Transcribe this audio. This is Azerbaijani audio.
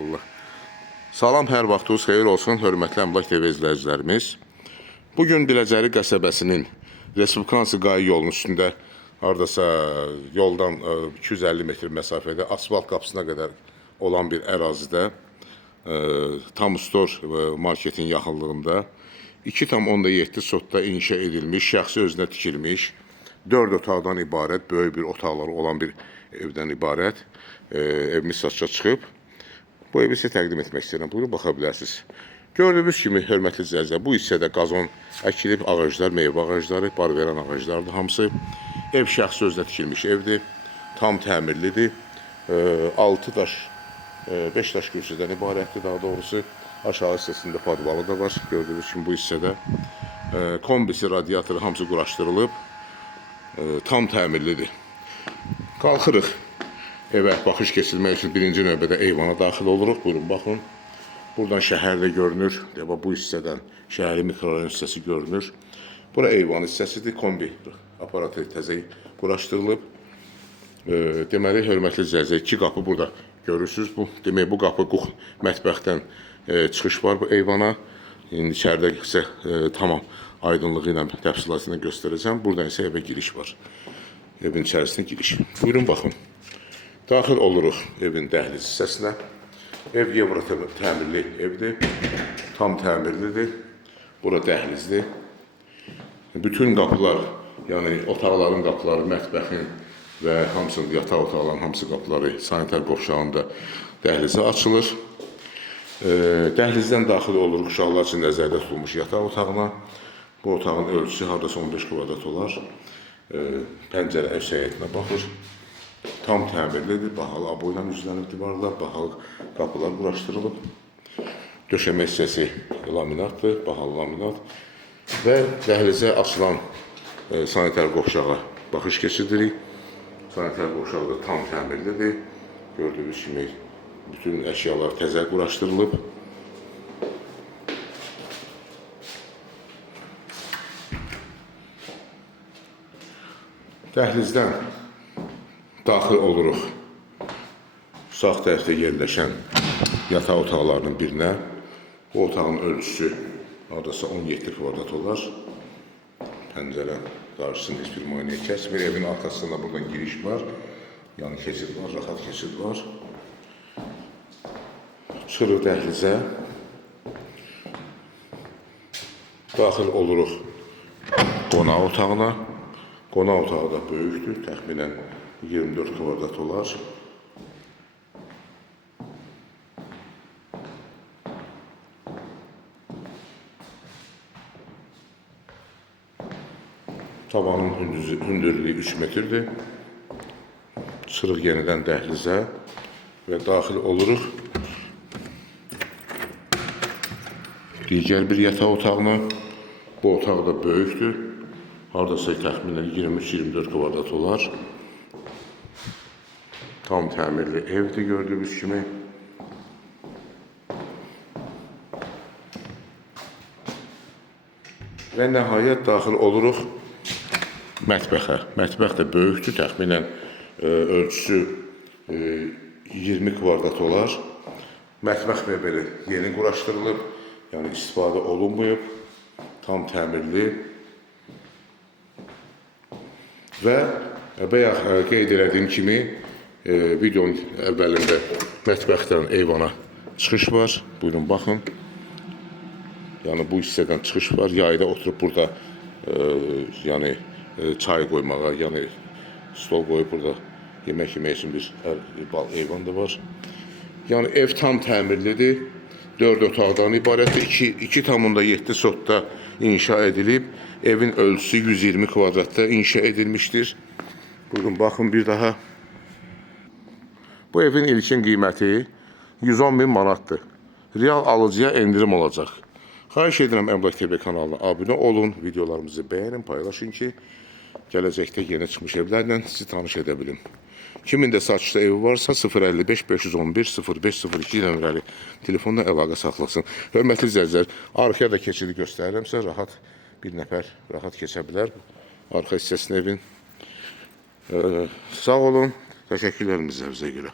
Allah. Salam, hər vaxtınız xeyir olsun, hörmətli Əmlak TV izləyicilərimiz. Bugün Biləcəri qəsəbəsinin Respublikansı Qayi yolunun üstündə, haradasa yoldan 250 metr məsafədə asfalt qapısına qədər olan bir ərazidə, Tamustor marketin yaxınlığında 2,7 sotda inşa edilmiş, şəxsi özünə tikilmiş, 4 otaqdan ibarət, böyük bir otaqları olan bir evdən ibarət evimiz satışa çıxıb. Bu evi sizə təqdim etmək istəyirəm. Buyurun, baxa bilərsiniz. Gördüyünüz kimi, hörmətli izləyicilər, bu hissədə qazon əkilib, ağaclar, meyvə ağacları, bar verən ağaclardır hamısı. Ev şəxsi özünə tikilmiş evdir, tam təmirlidir. 6 daş, 5 daş kürsüdən ibarətdir daha doğrusu. Aşağı hissəsində podvalı da var. Gördüyünüz kimi bu hissədə kombisi, radiatoru hamısı quraşdırılıb. Tam təmirlidir. Qalxırıq evə baxış keçirmək üçün birinci növbədə eyvana daxil oluruq. Buyurun, baxın. Buradan şəhər də görünür. Bu hissədən şəhəri mikrorayon hissəsi görünür. Bura eyvan hissəsidir. Kombi aparatı təzə quraşdırılıb. Deməli, hörmətli izləyicilər, 2 qapı burada görürsünüz. Demək, bu qapı mətbəxdən çıxış var bu eyvana. İndi içəridə isə tamam aydınlığı ilə təfsilatını göstərəcəm. Buradan isə evə giriş var. Evin içərisinə giriş. Buyurun, baxın. Daxil oluruq evin dəhliz hissəsinə. Ev Euro təmirli evdir. Tam təmirlidir. Bura dəhlizdir. Bütün qapılar, yəni otaqların qapıları, mətbəxin və hamısının yataq otaqların hamısı qapıları sanitar qovşağında dəhlizə açılır. Dəhlizdən daxil oluruq uşaqlar üçün nəzərdə tutulmuş yataq otağına. Bu otağın ölçüsü hardasa 15 kvadrat olar. Pəncərə ev şərayitinə baxır. Tam təmirlidir, bahalı aboyla üzlənib divarlar, bahalı qapılar quraşdırılıb. Döşəmə hissəsi laminatdır, bahalı laminat. Və dəhlizə açılan sanitar qovşağa baxış keçiririk. Sanitar qovşağı da tam təmirlidir. Gördüyünüz kimi bütün əşyalar təzə quraşdırılıb. Dəhlizdən daxil oluruq sağ tərəfdə yerləşən yataq otaqlarının birinə. Bu otağın ölçüsü hardasa 17 kvadrat olar. Pəncərə qarşısında heç bir müayinə kəsmir. Evin arxasında buradan giriş var. Yəni keçid var, rahat keçid var. Çıxırıq dəhlizə. Daxil oluruq qonaq otağına. Qonaq otağı da böyükdür, təxminən 24 kvadrat olar. Tavanın hündürlüyü 3 metrdir. Çıxırıq yenidən dəhlizə və daxil oluruq digər bir yataq otağına. Bu otaq da böyükdür. Hardasa təxminən 23-24 kvadrat olar. Tam təmirli evdir gördüyünüz kimi. Və nəhayət daxil oluruq mətbəxə. Mətbəx də böyükdür, təxminən ölçüsü 20 kvadrat olar. Mətbəx mebeli yeni quraşdırılıb, yəni istifadə olunmayıb, tam təmirli. Və bayaq qeyd elədiyim kimi videonun əvvəlində mətbəxdən eyvana çıxış var. Buyurun, baxın. Yəni bu hissədən çıxış var. Yayda oturub burada yəni çay qoymağa, yəni stol qoyub burada yemək yemək üçün bir eyvan da var. Yəni ev tam təmirlidir. 4 otaqdan ibarətdir. 2,7 sotda inşa edilib. Evin ölçüsü 120 kvadratda inşa edilmişdir. Buyurun, baxın bir daha. Bu evin ilkin qiyməti 110.000 manatdır. Real alıcıya endirim olacaq. Xahiş edirəm Əmlak TV kanalına abunə olun, videolarımızı bəyənin, paylaşın ki, gələcəkdə yeni çıxmış evlərlə sizi tanış edə bilim. Kimin də satışda evi varsa 055 511 0502 nömrəli telefonla əlaqə saxlasın. Hörmətli izləyicilər, arxaya da keçidi göstərirəmsə rahat bir nəfər rahat keçə bilər. Arxa hissəsində evin. Sağ olun, təşəkkürlərimiz bizə görə.